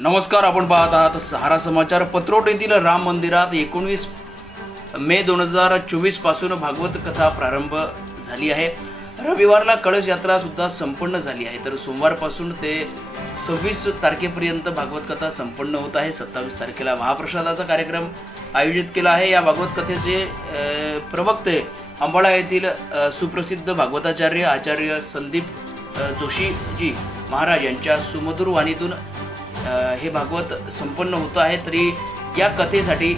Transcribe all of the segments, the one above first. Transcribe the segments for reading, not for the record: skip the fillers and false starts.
नमस्कार, आपण पाहत आहात सहारा समाचार। पत्रोट येथील राम मंदिरात 19 मे 2024 पासून भागवत कथा प्रारंभ झाली आहे। रविवारला कळस यात्रा सुद्धा संपन्न झाली आहे, तर सोमवारपासून ते 26 तारखेपर्यंत भागवत कथा संपन्न होत आहे। 27 तारखेला महाप्रसादाचा कार्यक्रम आयोजित केला आहे। या भागवत कथेचे प्रवक्ते अंबाळा येथील सुप्रसिद्ध भागवताचार्य आचार्य संदीप जोशीजी महाराज यांच्या सुमधुर वाणीतून हे भागवत संपन्न होत आहे। तरी या कथेसाठी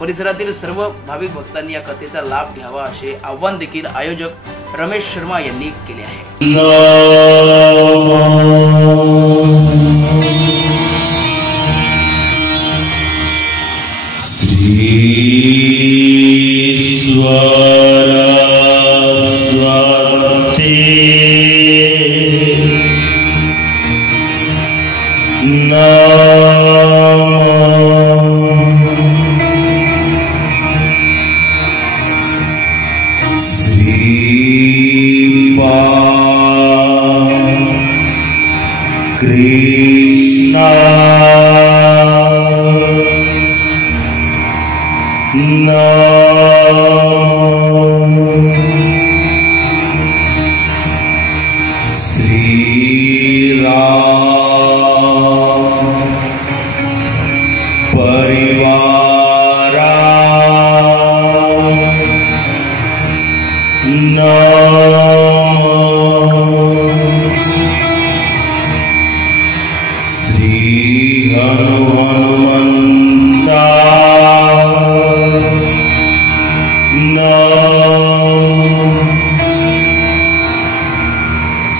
परिसरातील सर्व भाविक भक्तांनी या कथेचा लाभ घ्यावा असे आवाहन देखील आयोजक रमेश शर्मा यांनी केले आहे। Krishna Sri Ram Parivara Hanumanta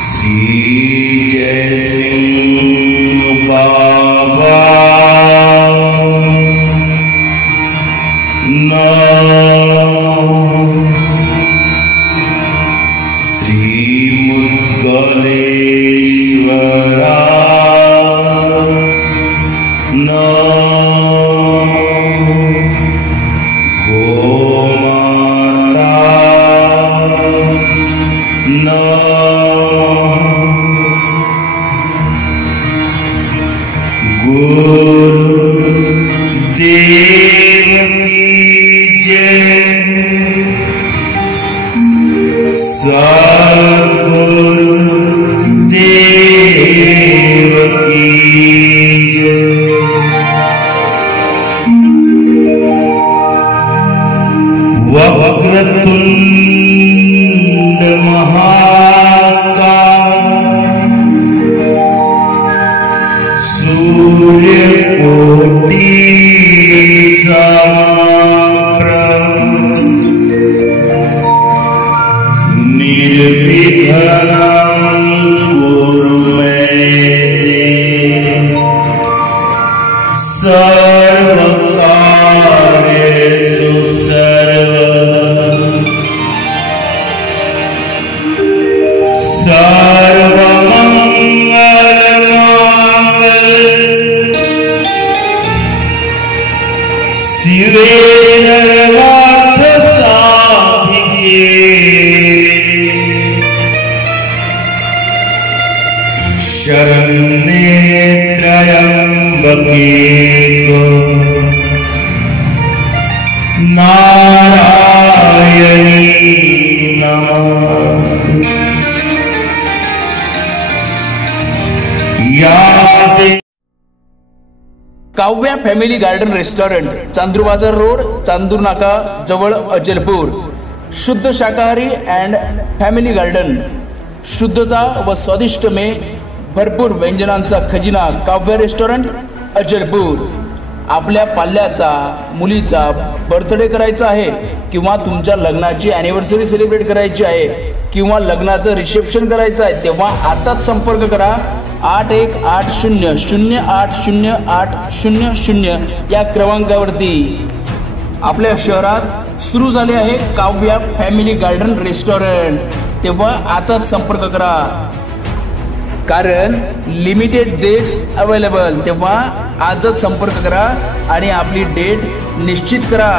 Sri Jai Singh Baba Sri Mudgaleshwara Vakratunda महाकाय सूर्यकोटि समप्रभ निर्विघ्नं कुरु मे देव सर्वकार्येषु शिवे सर्वार्थ साधिके शरण्ये त्र्यंबके नारायणी नमोस्तुते। Kavya family garden restaurant, Chandur बाजार रोड, चांदूर नाका जवळ, अचलपूर। शुद्ध शाकाहारी एंड फॅमिली गार्डन, शुद्धता व स्वादिष्ट में भरपूर व्यंजनांचा खजिना। काव्या रेस्टॉरंट, अचलपूर। आपल्या पाल्याचा मुलीचा बर्थडे करायचा आहे किंवा तुमच्या लग्नाची ॲनिव्हर्सरी सेलिब्रेट करायची आहे किंवा लग्नाचं रिसेप्शन करायचं आहे, तेव्हा आताच संपर्क करा 8180080800 या क्रमांकावरती। आपल्या शहरात सुरू झाले आहे काव्या फॅमिली गार्डन रेस्टॉरंट, तेव्हा आताच संपर्क करा, कारण लिमिटेड डेट्स अवेलेबल। तेव्हा आजच संपर्क करा आणि आपली डेट निश्चित करा।